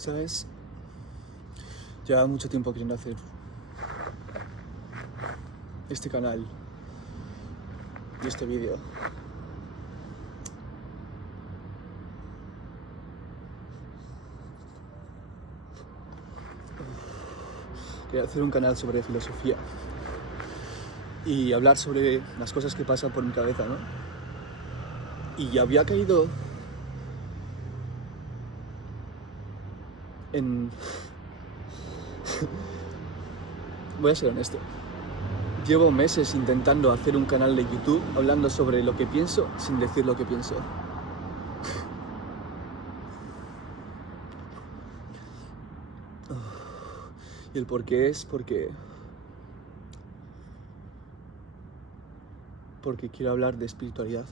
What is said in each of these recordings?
¿Sabes? Llevaba mucho tiempo queriendo hacer este canal y este vídeo. Quería hacer un canal sobre filosofía y hablar sobre las cosas que pasan por mi cabeza, ¿no? Y había caído en... Voy a ser honesto. Llevo meses intentando hacer un canal de YouTube hablando sobre lo que pienso sin decir lo que pienso. Y el por qué es porque quiero hablar de espiritualidad.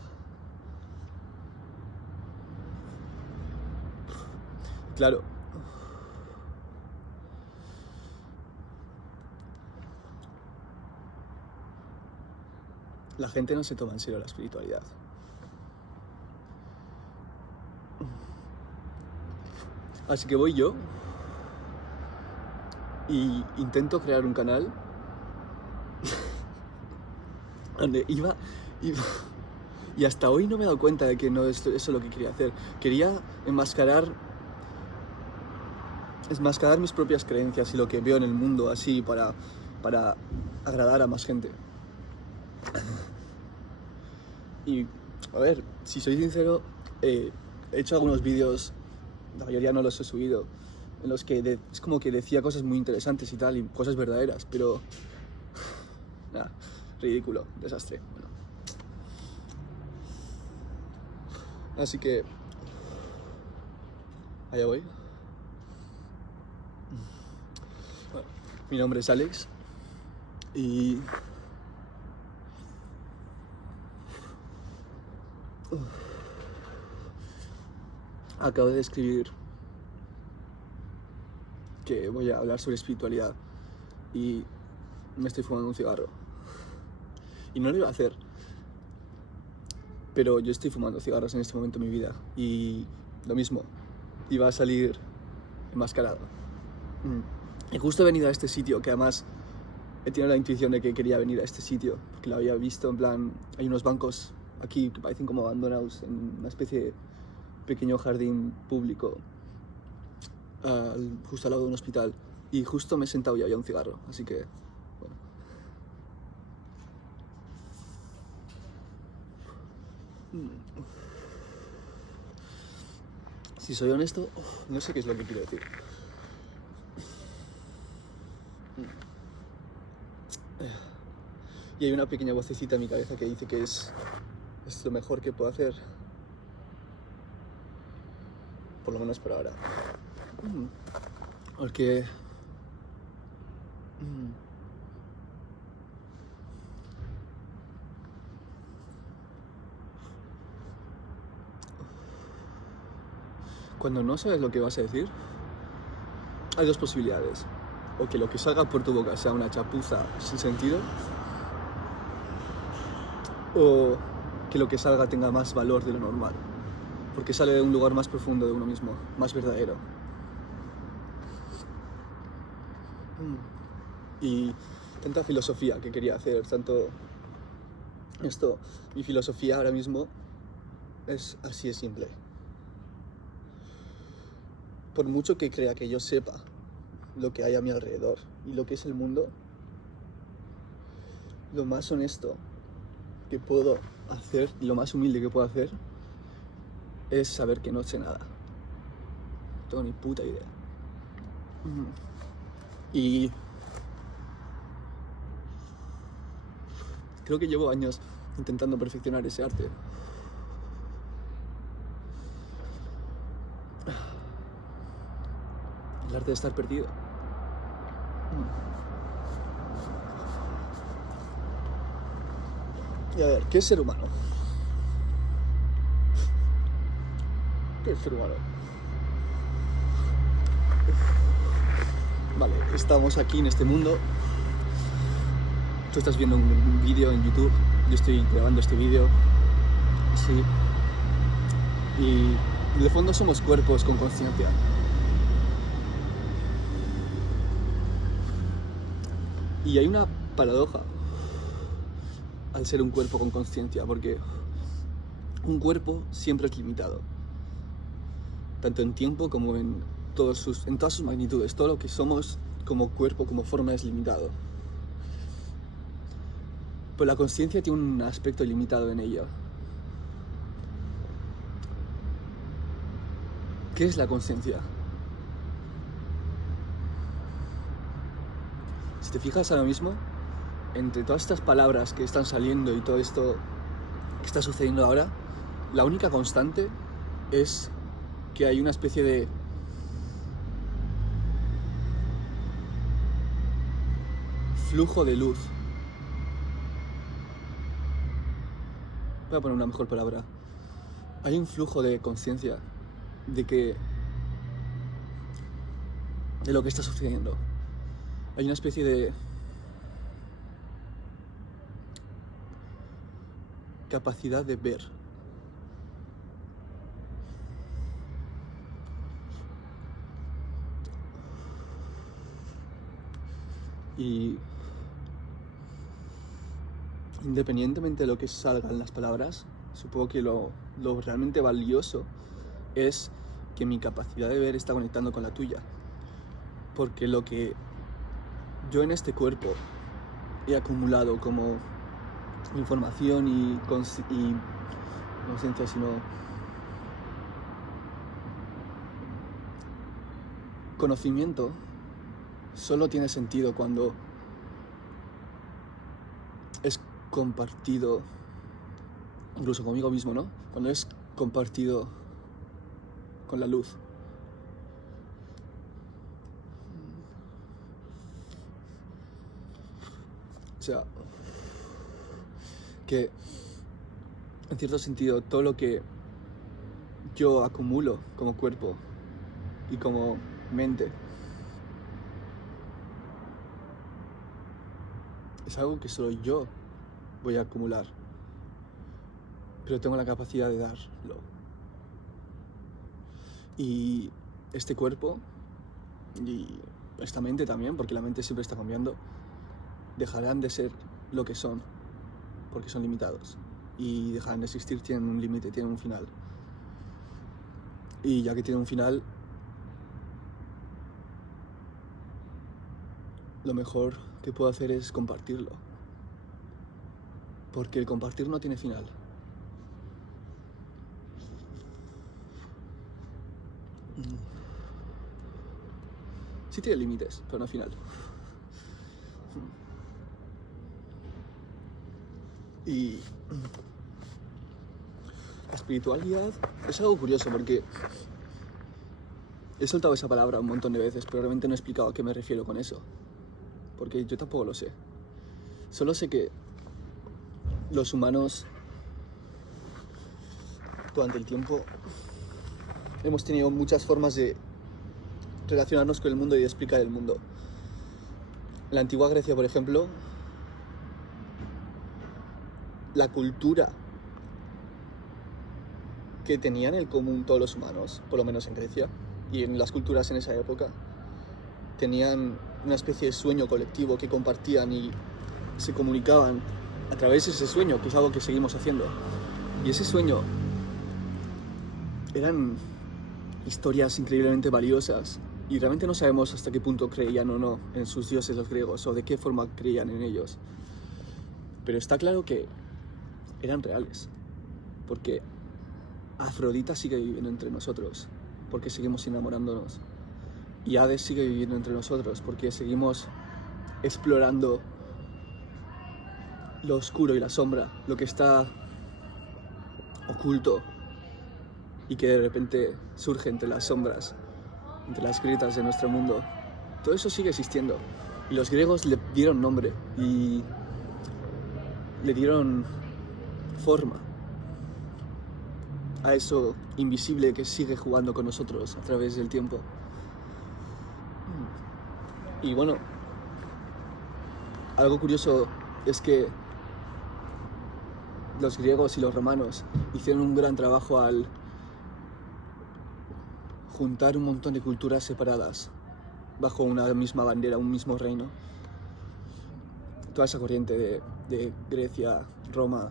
Claro. La gente no se toma en serio la espiritualidad. Así que voy yo y intento crear un canal donde iba y hasta hoy no me he dado cuenta de que no es eso lo que quería hacer. Quería enmascarar mis propias creencias y lo que veo en el mundo así para agradar a más gente. Y, a ver, si soy sincero, he hecho algunos vídeos, la mayoría no los he subido, en los que es como que decía cosas muy interesantes y tal, y cosas verdaderas, pero... nada, ridículo, desastre. Bueno. Así que... allá voy. Bueno, mi nombre es Alex y... acabo de escribir que voy a hablar sobre espiritualidad y me estoy fumando un cigarro. Y no lo iba a hacer, pero yo estoy fumando cigarros en este momento de mi vida y lo mismo, iba a salir enmascarado. Y justo he venido a este sitio, que además he tenido la intuición de que quería venir a este sitio, porque lo había visto, en plan, hay unos bancos aquí que parecen como abandonados en una especie de pequeño jardín público justo al lado de un hospital, y justo me he sentado y había un cigarro, así que bueno. Si soy honesto, no sé qué es lo que quiero decir. Y hay una pequeña vocecita en mi cabeza que dice que es lo mejor que puedo hacer. Por lo menos por ahora. Porque... cuando no sabes lo que vas a decir, hay dos posibilidades. O que lo que salga por tu boca sea una chapuza sin sentido, o que lo que salga tenga más valor de lo normal, porque sale de un lugar más profundo de uno mismo, más verdadero. Y tanta filosofía que quería hacer, tanto esto, mi filosofía ahora mismo es así de simple. Por mucho que crea que yo sepa lo que hay a mi alrededor y lo que es el mundo, lo más honesto que puedo hacer y lo más humilde que puedo hacer es saber que no sé nada. No tengo ni puta idea. Y creo que llevo años intentando perfeccionar ese arte. El arte de estar perdido. Y a ver, ¿qué es ser humano? ¿Qué es ser humano? Vale, estamos aquí en este mundo. Tú estás viendo un vídeo en YouTube, yo estoy grabando este vídeo, así. Y de fondo somos cuerpos con conciencia. Y hay una paradoja al ser un cuerpo con conciencia, porque un cuerpo siempre es limitado, tanto en tiempo como en todas sus magnitudes. Todo lo que somos como cuerpo, como forma, es limitado. Pero la conciencia tiene un aspecto limitado en ella. ¿Qué es la conciencia? Si te fijas ahora mismo, entre todas estas palabras que están saliendo y todo esto que está sucediendo ahora, la única constante es que hay una especie de flujo de luz. Voy a poner una mejor palabra. Hay un flujo de conciencia de lo que está sucediendo. Hay una especie de capacidad de ver. Y independientemente de lo que salga en las palabras, supongo que lo realmente valioso es que mi capacidad de ver está conectando con la tuya. Porque lo que yo en este cuerpo he acumulado como información y conciencia, sino conocimiento, solo tiene sentido cuando es compartido, incluso conmigo mismo, ¿no? Cuando es compartido con la luz. O sea, que en cierto sentido todo lo que yo acumulo como cuerpo y como mente es algo que solo yo voy a acumular, pero tengo la capacidad de darlo. Y este cuerpo y esta mente también, porque la mente siempre está cambiando, dejarán de ser lo que son, porque son limitados. Y dejarán de existir, tienen un límite, tienen un final. Y ya que tienen un final, lo mejor que puedo hacer es compartirlo. Porque el compartir no tiene final. Sí tiene límites, pero no final. Y la espiritualidad es algo curioso porque he soltado esa palabra un montón de veces, pero realmente no he explicado a qué me refiero con eso. Porque yo tampoco lo sé. Solo sé que los humanos durante el tiempo hemos tenido muchas formas de relacionarnos con el mundo y de explicar el mundo. En la antigua Grecia, por ejemplo, la cultura que tenían en común todos los humanos, por lo menos en Grecia, y en las culturas en esa época, tenían una especie de sueño colectivo que compartían y se comunicaban a través de ese sueño, que es algo que seguimos haciendo. Y ese sueño eran historias increíblemente valiosas y realmente no sabemos hasta qué punto creían o no en sus dioses los griegos o de qué forma creían en ellos. Pero está claro que eran reales, porque Afrodita sigue viviendo entre nosotros, porque seguimos enamorándonos. Y Hades sigue viviendo entre nosotros, porque seguimos explorando lo oscuro y la sombra, lo que está oculto y que de repente surge entre las sombras, entre las grietas de nuestro mundo. Todo eso sigue existiendo. Y los griegos le dieron nombre y le dieron forma a eso invisible que sigue jugando con nosotros a través del tiempo. Y bueno, algo curioso es que los griegos y los romanos hicieron un gran trabajo al juntar un montón de culturas separadas bajo una misma bandera, un mismo reino. toda esa corriente de Grecia, Roma,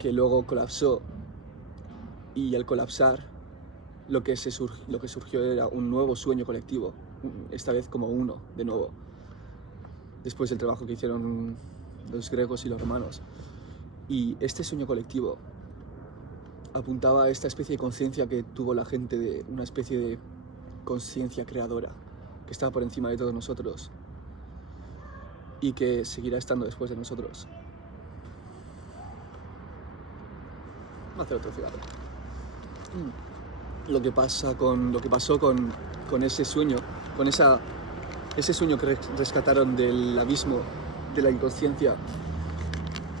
que luego colapsó, y al colapsar lo que surgió era un nuevo sueño colectivo, esta vez como uno, de nuevo, después del trabajo que hicieron los griegos y los romanos. Y este sueño colectivo apuntaba a esta especie de conciencia que tuvo la gente, de una especie de conciencia creadora que estaba por encima de todos nosotros y que seguirá estando después de nosotros. Vamos a hacer otro cigarro. Lo que pasó con ese sueño, ese sueño que rescataron del abismo de la inconsciencia,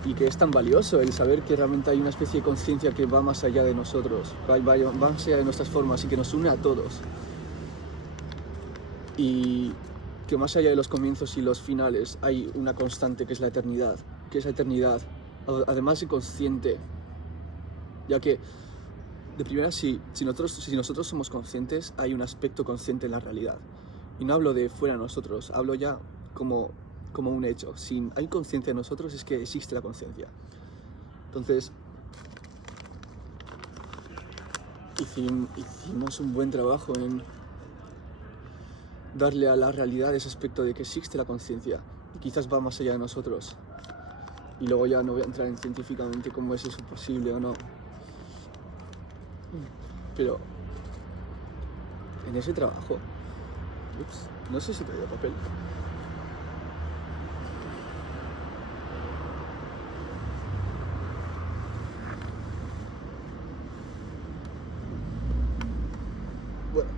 y que es tan valioso el saber que realmente hay una especie de conciencia que va más allá de nosotros, va más allá de nuestras formas y que nos une a todos. Y que más allá de los comienzos y los finales hay una constante que es la eternidad, además de consciente, ya que de primera si nosotros somos conscientes, hay un aspecto consciente en la realidad. Y no hablo de fuera de nosotros, hablo ya como un hecho. Si hay conciencia en nosotros, es que existe la conciencia. Entonces, hicimos un buen trabajo en darle a la realidad ese aspecto de que existe la conciencia y quizás va más allá de nosotros. Y luego ya no voy a entrar en científicamente cómo es eso posible o no. Pero en ese trabajo, no sé si traía papel. Bueno,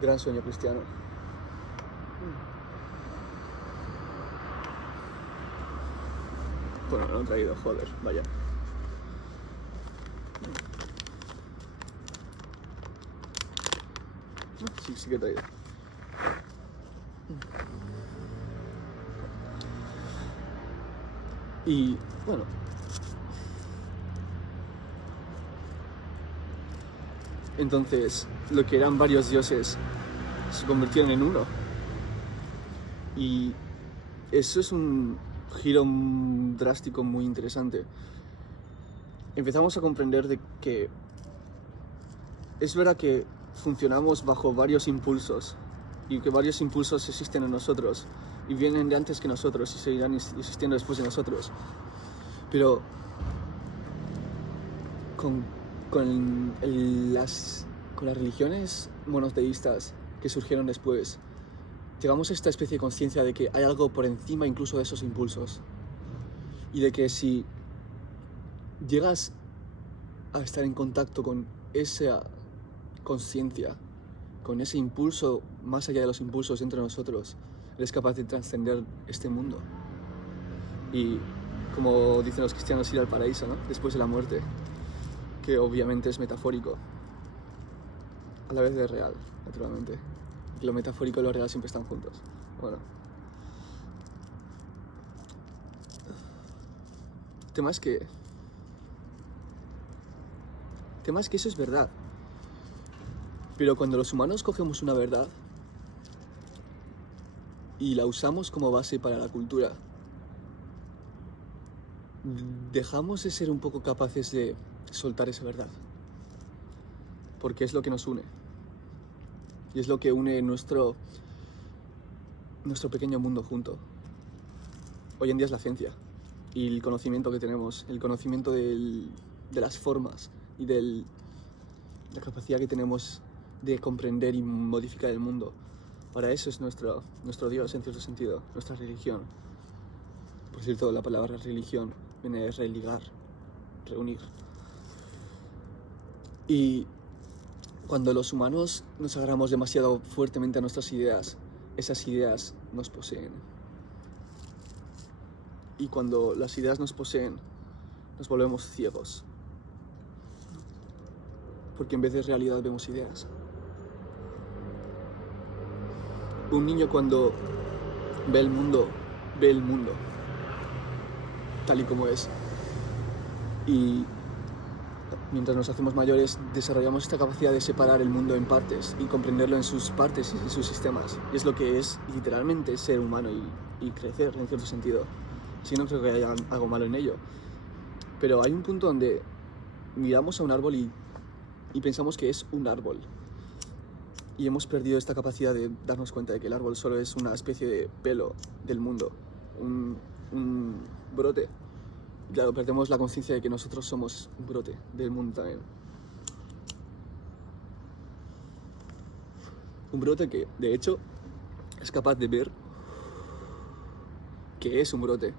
gran sueño cristiano. Bueno, no lo he traído, joder, vaya. Sí que he traído. Y bueno, entonces lo que eran varios dioses se convirtieron en uno. Y eso es un giro drástico muy interesante. Empezamos a comprender de que es verdad que funcionamos bajo varios impulsos y que varios impulsos existen en nosotros y vienen de antes que nosotros y seguirán existiendo después de nosotros, pero con las religiones monoteístas que surgieron después, llegamos a esta especie de conciencia de que hay algo por encima incluso de esos impulsos, y de que si llegas a estar en contacto con esa conciencia, con ese impulso más allá de los impulsos entre nosotros, eres capaz de trascender este mundo y, como dicen los cristianos, ir al paraíso, ¿no? Después de la muerte, que obviamente es metafórico, a la vez de real, naturalmente. Lo metafórico y lo real siempre están juntos. Bueno, el tema es que eso es verdad. Pero cuando los humanos cogemos una verdad y la usamos como base para la cultura, dejamos de ser un poco capaces de soltar esa verdad. Porque es lo que nos une. Y es lo que une nuestro pequeño mundo junto. Hoy en día es la ciencia y el conocimiento que tenemos, el conocimiento de las formas y de la capacidad que tenemos de comprender y modificar el mundo. Para eso es nuestro Dios, en cierto sentido, nuestra religión. Por cierto, la palabra religión viene de religar, reunir. Y cuando los humanos nos agarramos demasiado fuertemente a nuestras ideas, esas ideas nos poseen. Y cuando las ideas nos poseen, nos volvemos ciegos. Porque en vez de realidad vemos ideas. Un niño cuando ve el mundo tal y como es. Y mientras nos hacemos mayores, desarrollamos esta capacidad de separar el mundo en partes y comprenderlo en sus partes y en sus sistemas. Y es lo que es literalmente ser humano y crecer en cierto sentido. Sí, no creo que haya algo malo en ello. Pero hay un punto donde miramos a un árbol y pensamos que es un árbol. Y hemos perdido esta capacidad de darnos cuenta de que el árbol solo es una especie de pelo del mundo, un brote. Claro, perdemos la conciencia de que nosotros somos un brote del mundo también. Un brote que, de hecho, es capaz de ver que es un brote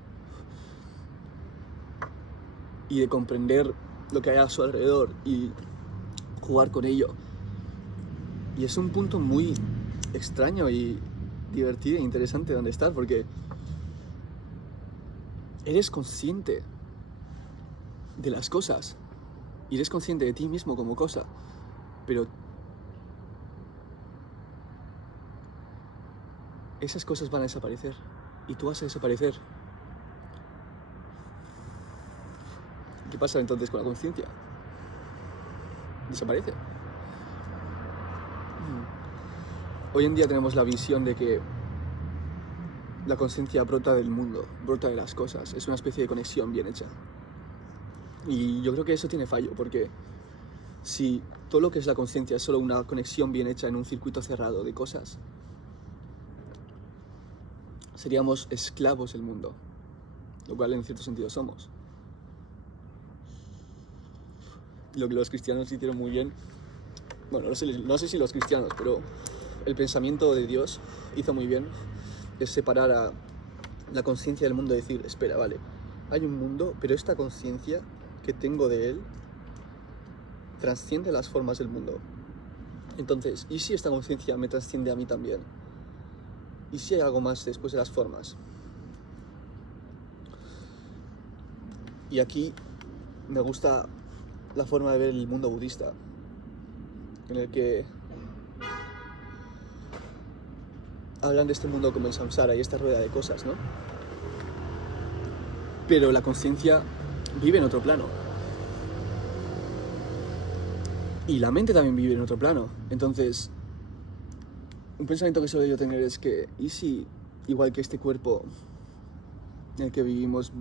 y de comprender lo que hay a su alrededor y jugar con ello. Y es un punto muy extraño y divertido e interesante donde estar, porque eres consciente de las cosas y eres consciente de ti mismo como cosa, pero esas cosas van a desaparecer y tú vas a desaparecer. ¿Qué pasa entonces con la conciencia? Desaparece. Hoy en día tenemos la visión de que la conciencia brota del mundo, brota de las cosas, es una especie de conexión bien hecha. Y yo creo que eso tiene fallo, porque si todo lo que es la conciencia es solo una conexión bien hecha en un circuito cerrado de cosas, seríamos esclavos del mundo, lo cual en cierto sentido somos. Lo que los cristianos hicieron muy bien, bueno, no sé si los cristianos, pero el pensamiento de Dios hizo muy bien, es separar a la conciencia del mundo y decir, espera, vale, hay un mundo, pero esta conciencia que tengo de él trasciende las formas del mundo. Entonces, ¿y si esta conciencia me trasciende a mí también? ¿Y si hay algo más después de las formas? Y aquí me gusta la forma de ver el mundo budista, en el que hablan de este mundo como el samsara y esta rueda de cosas, ¿no? Pero la conciencia vive en otro plano. Y la mente también vive en otro plano. Entonces, un pensamiento que suelo yo tener es que, ¿y si, igual que este cuerpo en el que vivimos,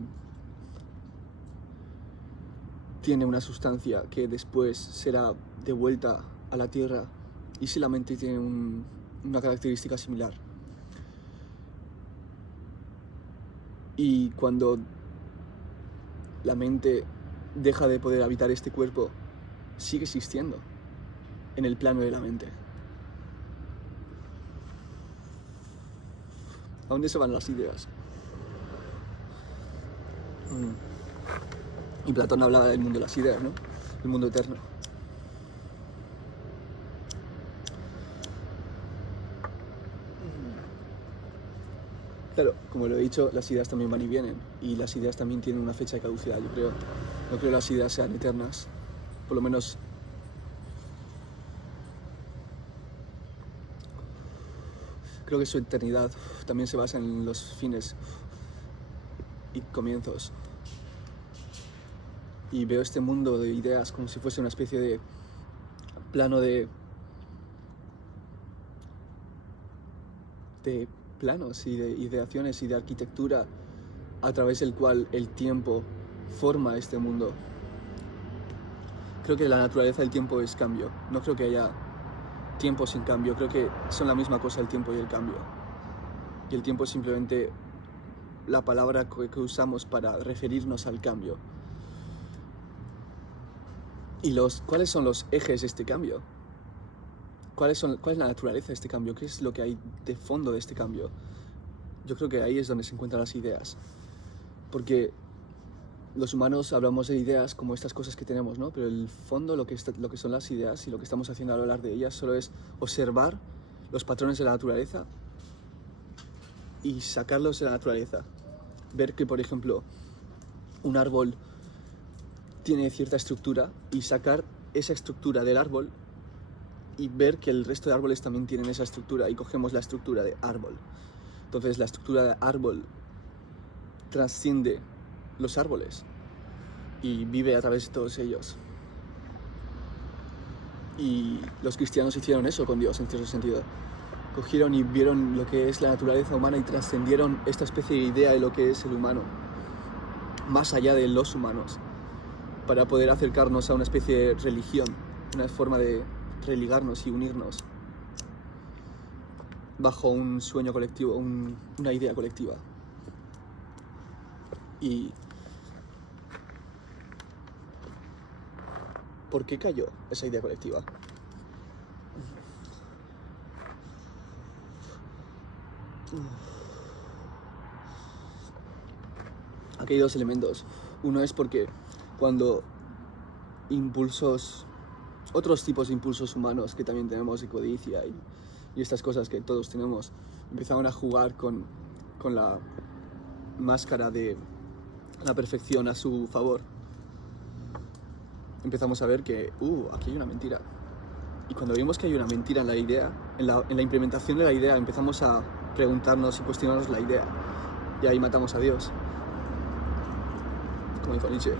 tiene una sustancia que después será devuelta a la tierra? ¿Y si la mente tiene una característica similar? Y cuando la mente deja de poder habitar este cuerpo, sigue existiendo en el plano de la mente. ¿A dónde se van las ideas? Y Platón hablaba del mundo de las ideas, ¿no? El mundo eterno. Claro, como lo he dicho, las ideas también van y vienen. Y las ideas también tienen una fecha de caducidad, yo creo. No creo que las ideas sean eternas. Por lo menos creo que su eternidad también se basa en los fines y comienzos. Y veo este mundo de ideas como si fuese una especie de plano de planos y de ideaciones y de arquitectura a través del cual el tiempo forma este mundo. Creo que la naturaleza del tiempo es cambio. No creo que haya tiempo sin cambio. Creo que son la misma cosa el tiempo y el cambio. Y el tiempo es simplemente la palabra que usamos para referirnos al cambio. ¿Y cuáles son los ejes de este cambio? ¿Cuál es la naturaleza de este cambio? ¿Qué es lo que hay de fondo de este cambio? Yo creo que ahí es donde se encuentran las ideas. Porque los humanos hablamos de ideas como estas cosas que tenemos, ¿no? Pero el fondo, lo que son las ideas y lo que estamos haciendo al hablar de ellas solo es observar los patrones de la naturaleza y sacarlos de la naturaleza. Ver que, por ejemplo, un árbol tiene cierta estructura y sacar esa estructura del árbol y ver que el resto de árboles también tienen esa estructura y cogemos la estructura de árbol. Entonces la estructura de árbol trasciende los árboles y vive a través de todos ellos. Y los cristianos hicieron eso con Dios, en cierto sentido. Cogieron y vieron lo que es la naturaleza humana y trascendieron esta especie de idea de lo que es el humano, más allá de los humanos, para poder acercarnos a una especie de religión, una forma de religarnos y unirnos bajo un sueño colectivo, una idea colectiva. Y ¿por qué cayó esa idea colectiva? Aquí hay dos elementos. Uno es porque cuando otros tipos de impulsos humanos que también tenemos, de codicia y estas cosas que todos tenemos, empezaron a jugar con la máscara de la perfección a su favor, empezamos a ver que, aquí hay una mentira. Y cuando vimos que hay una mentira en la idea, en la implementación de la idea, empezamos a preguntarnos y cuestionarnos la idea. Y ahí matamos a Dios. Como dijo Nietzsche.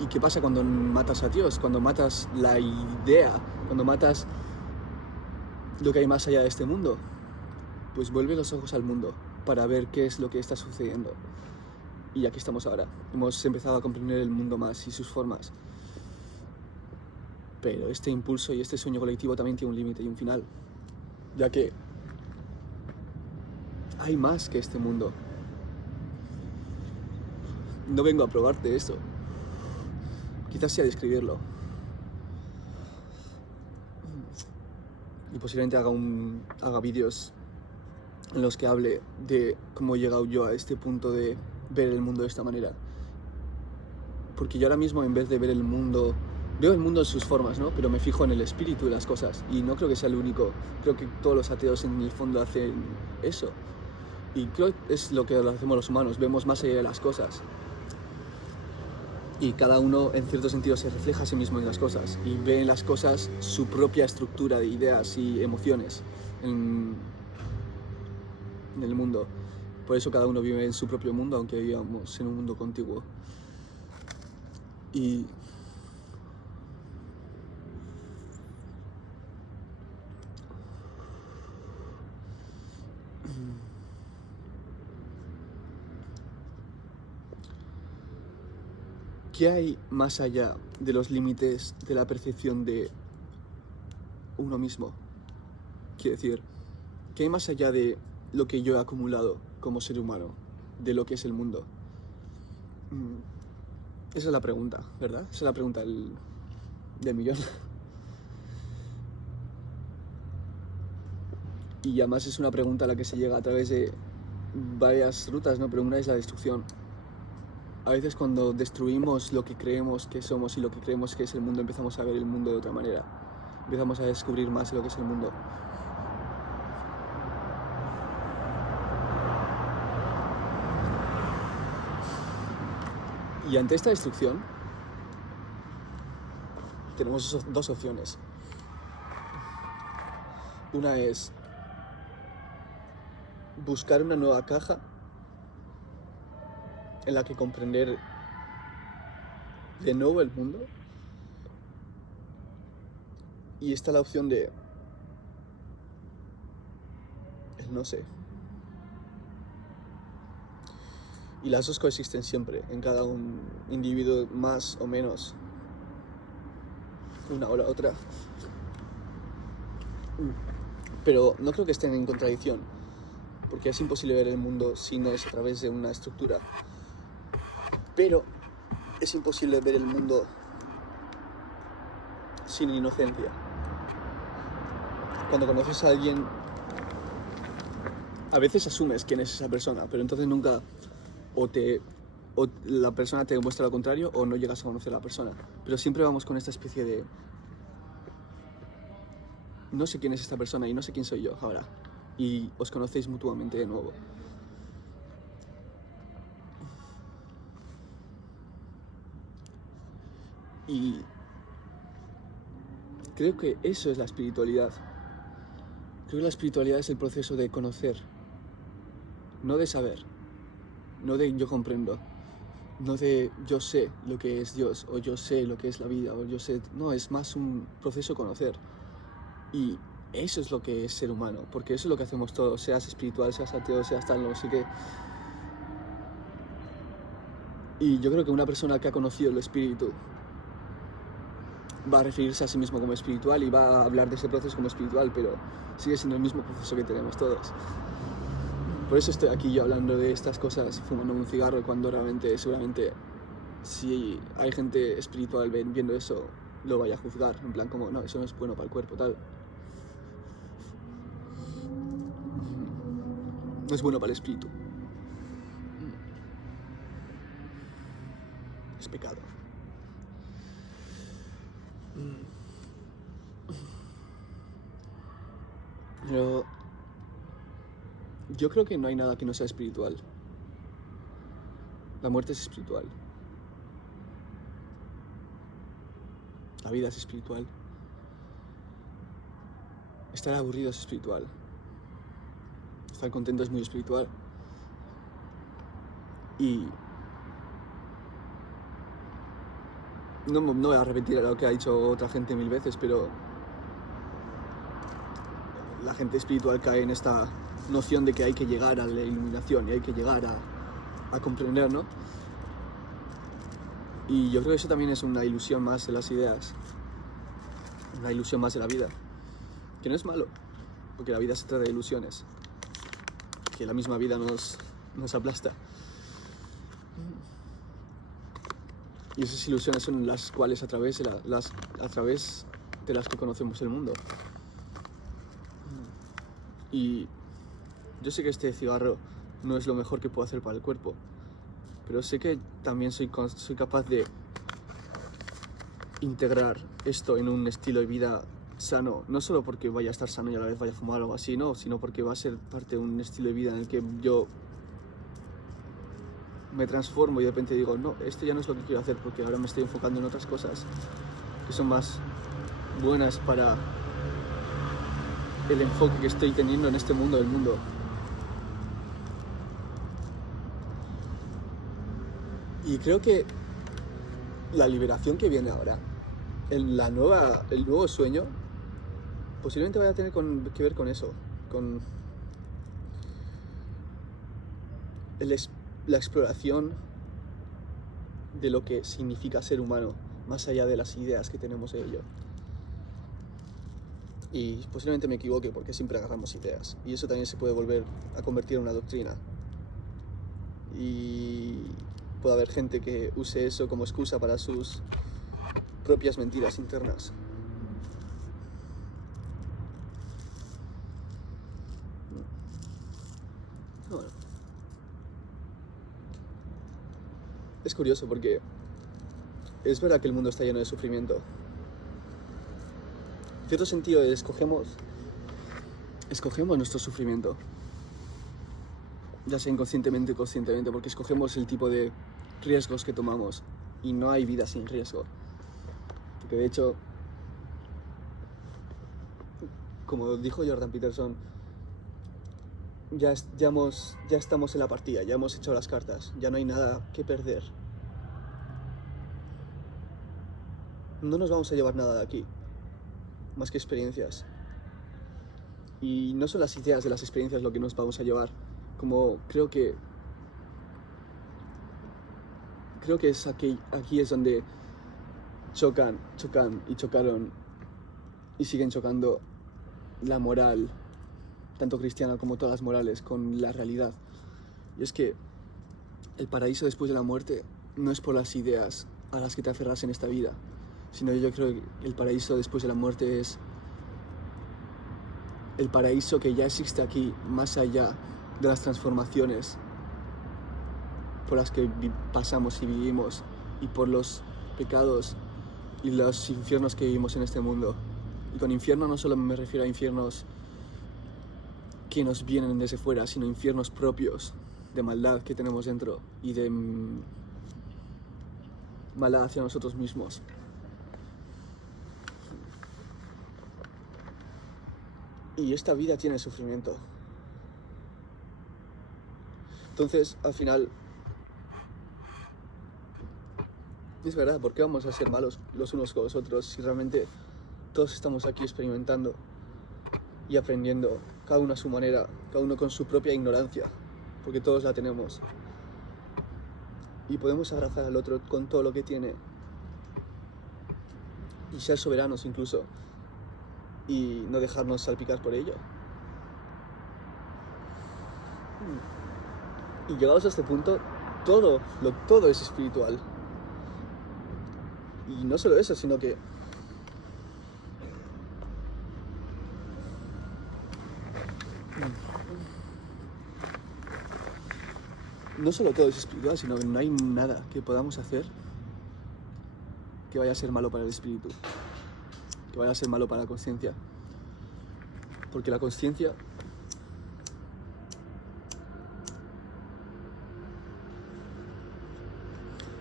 ¿Y qué pasa cuando matas a Dios? Cuando matas la idea, cuando matas lo que hay más allá de este mundo. Pues vuelve los ojos al mundo para ver qué es lo que está sucediendo. Y aquí estamos ahora. Hemos empezado a comprender el mundo más y sus formas. Pero este impulso y este sueño colectivo también tiene un límite y un final. Ya que hay más que este mundo. No vengo a probarte esto. Quizás sea describirlo. Y posiblemente haga vídeos en los que hable de cómo he llegado yo a este punto de ver el mundo de esta manera. Porque yo ahora mismo, en vez de ver el mundo, veo el mundo en sus formas, ¿no? Pero me fijo en el espíritu de las cosas. Y no creo que sea el único. Creo que todos los ateos en el fondo hacen eso. Y creo que es lo que hacemos los humanos. Vemos más allá de las cosas. Y cada uno, en cierto sentido, se refleja a sí mismo en las cosas. Y ve en las cosas su propia estructura de ideas y emociones en el mundo. Por eso cada uno vive en su propio mundo, aunque vivamos en un mundo contiguo. Y ¿qué hay más allá de los límites de la percepción de uno mismo? Quiero decir, ¿qué hay más allá de lo que yo he acumulado como ser humano, de lo que es el mundo? Esa es la pregunta, ¿verdad? Esa es la pregunta del millón. Y además es una pregunta a la que se llega a través de varias rutas, ¿no? Pero una es la destrucción. A veces cuando destruimos lo que creemos que somos y lo que creemos que es el mundo, empezamos a ver el mundo de otra manera. Empezamos a descubrir más de lo que es el mundo. Y ante esta destrucción, tenemos dos opciones. Una es buscar una nueva caja en la que comprender de nuevo el mundo. Y está la opción de el no sé. Y las dos coexisten siempre, en cada un individuo más o menos, una o la otra. Pero no creo que estén en contradicción, porque es imposible ver el mundo si no es a través de una estructura. Pero es imposible ver el mundo sin inocencia. Cuando conoces a alguien, a veces asumes quién es esa persona, pero entonces nunca o la persona te demuestra lo contrario o no llegas a conocer a la persona. Pero siempre vamos con esta especie de no sé quién es esta persona y no sé quién soy yo ahora. Y os conocéis mutuamente de nuevo. Y creo que eso es la espiritualidad. Creo que la espiritualidad es el proceso de conocer, no de saber, no de yo comprendo, no de yo sé lo que es Dios, o yo sé lo que es la vida, o yo sé... No, es más un proceso de conocer. Y eso es lo que es ser humano, porque eso es lo que hacemos todos, seas espiritual, seas ateo, seas tal, no sé qué. Y yo creo que una persona que ha conocido el espíritu va a referirse a sí mismo como espiritual y va a hablar de ese proceso como espiritual, pero sigue siendo el mismo proceso que tenemos todos. Por eso estoy aquí yo hablando de estas cosas, fumando un cigarro, cuando realmente, seguramente, si hay gente espiritual viendo eso, lo vaya a juzgar, en plan como, no, eso no es bueno para el cuerpo, tal. No es bueno para el espíritu. Es pecado. Pero yo creo que no hay nada que no sea espiritual. La muerte es espiritual. La vida es espiritual. Estar aburrido es espiritual. Estar contento es muy espiritual. Y no voy a repetir lo que ha dicho otra gente 1000 veces, pero la gente espiritual cae en esta noción de que hay que llegar a la iluminación y hay que llegar a comprender, ¿no? Y yo creo que eso también es una ilusión más de las ideas, una ilusión más de la vida, que no es malo, porque la vida se trata de ilusiones, que la misma vida nos aplasta. Y esas ilusiones son las cuales a través de las que conocemos el mundo. Y yo sé que este cigarro no es lo mejor que puedo hacer para el cuerpo, pero sé que también soy capaz de integrar esto en un estilo de vida sano, no solo porque vaya a estar sano y a la vez vaya a fumar o algo así, no, sino porque va a ser parte de un estilo de vida en el que yo me transformo y de repente digo, no, esto ya no es lo que quiero hacer porque ahora me estoy enfocando en otras cosas que son más buenas para el enfoque que estoy teniendo en este mundo del mundo. Y creo que la liberación que viene ahora, el nuevo sueño, posiblemente vaya a tener que ver con eso, con la exploración de lo que significa ser humano, más allá de las ideas que tenemos de ello. Y posiblemente me equivoque porque siempre agarramos ideas, y eso también se puede volver a convertir en una doctrina. Y puede haber gente que use eso como excusa para sus propias mentiras internas. Bueno, es curioso porque es verdad que el mundo está lleno de sufrimiento. En cierto sentido, escogemos nuestro sufrimiento, ya sea inconscientemente o conscientemente, porque escogemos el tipo de riesgos que tomamos, y no hay vida sin riesgo. Porque de hecho, como dijo Jordan Peterson, ya estamos en la partida, ya hemos echado las cartas, ya no hay nada que perder. No nos vamos a llevar nada de aquí, más que experiencias. Y no son las ideas de las experiencias lo que nos vamos a llevar, como creo que es aquí es donde chocan y chocaron y siguen chocando la moral, tanto cristiana como todas las morales, con la realidad. Y es que el paraíso después de la muerte no es por las ideas a las que te aferras en esta vida, sino yo creo que el paraíso después de la muerte es el paraíso que ya existe aquí, más allá de las transformaciones por las que pasamos y vivimos, y por los pecados y los infiernos que vivimos en este mundo. Y con infierno no solo me refiero a infiernos que nos vienen desde fuera, sino infiernos propios de maldad que tenemos dentro y de maldad hacia nosotros mismos. Y esta vida tiene sufrimiento. Entonces, al final, Y es verdad, ¿por qué vamos a ser malos los unos con los otros si realmente todos estamos aquí experimentando y aprendiendo, cada uno a su manera, cada uno con su propia ignorancia, porque todos la tenemos? Y podemos abrazar al otro con todo lo que tiene y ser soberanos incluso, y no dejarnos salpicar por ello. Y llegados a este punto, todo es espiritual. Y no solo eso, sino que no solo todo es espiritual, sino que no hay nada que podamos hacer que vaya a ser malo para el espíritu, que vaya a ser malo para la conciencia. Porque la conciencia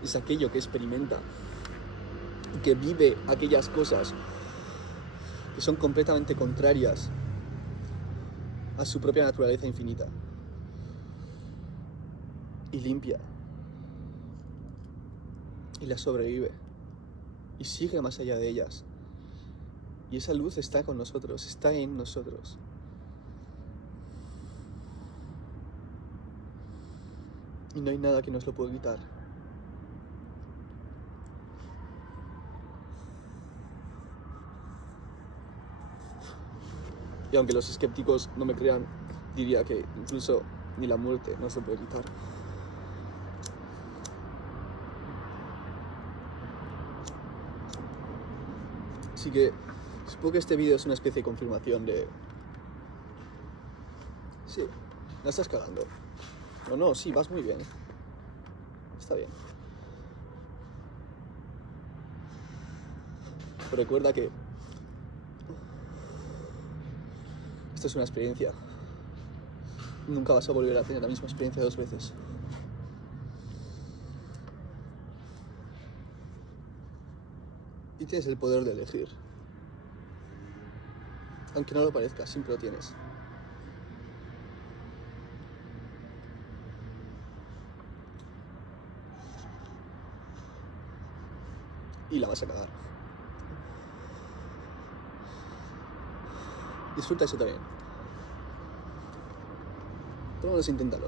es aquello que experimenta y que vive aquellas cosas que son completamente contrarias a su propia naturaleza infinita. Y limpia. Y las sobrevive. Y sigue más allá de ellas. Y esa luz está con nosotros, está en nosotros. Y no hay nada que nos lo pueda quitar. Y aunque los escépticos no me crean, diría que incluso ni la muerte no se puede quitar. Así que supongo que este vídeo es una especie de confirmación de... Sí, la estás cagando. O no, sí, vas muy bien. Está bien. Pero recuerda que esto es una experiencia. Nunca vas a volver a tener la misma experiencia 2 veces. Y tienes el poder de elegir. Aunque no lo parezca, siempre lo tienes. Y la vas a cagar. Disfruta eso también. Por lo menos inténtalo.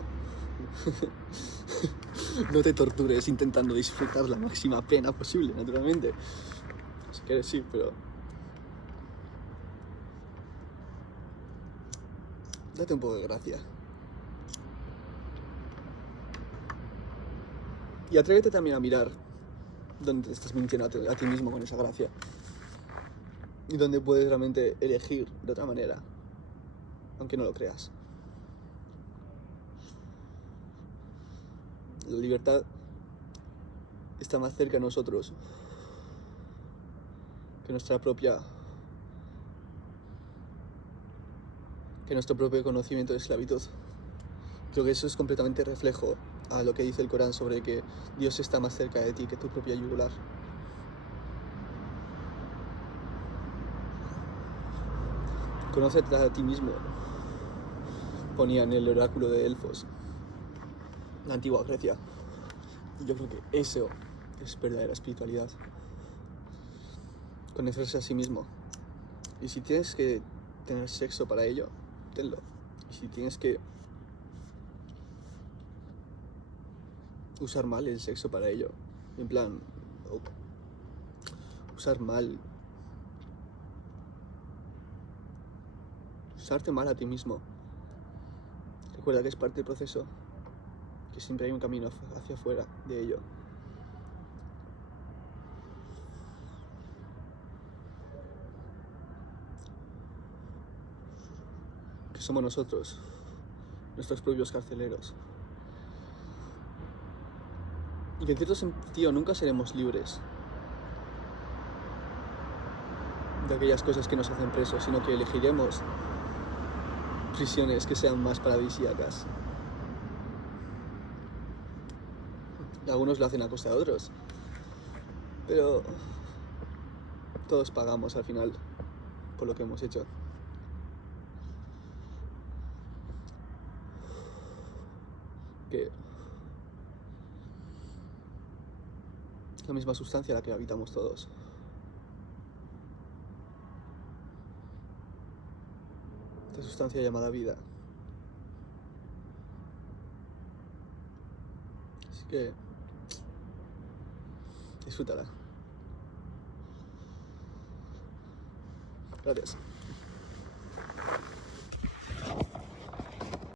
No te tortures intentando disfrutar la máxima pena posible, naturalmente. Si quieres, sí, pero... date un poco de gracia. Y atrévete también a mirar dónde te estás mintiendo a ti mismo con esa gracia. Y dónde puedes realmente elegir de otra manera, aunque no lo creas. La libertad está más cerca de nosotros que nuestro propio conocimiento de esclavitud. Creo que eso es completamente reflejo a lo que dice el Corán sobre que Dios está más cerca de ti que tu propia yugular. Conócete a ti mismo, ponía en el oráculo de Delfos, la antigua Grecia. Y yo creo que eso es verdadera espiritualidad. Conocerse a sí mismo. Y si tienes que tener sexo para ello, tenlo. Y si tienes que usar mal el sexo para ello, en plan, usarte mal a ti mismo, recuerda que es parte del proceso, que siempre hay un camino hacia afuera de ello. Que somos nosotros, nuestros propios carceleros. Y que en cierto sentido nunca seremos libres de aquellas cosas que nos hacen presos, sino que elegiremos prisiones que sean más paradisíacas. Y algunos lo hacen a costa de otros, pero todos pagamos al final por lo que hemos hecho. Que la misma sustancia a la que habitamos todos. Esta sustancia llamada vida. Así que disfrútala. Gracias.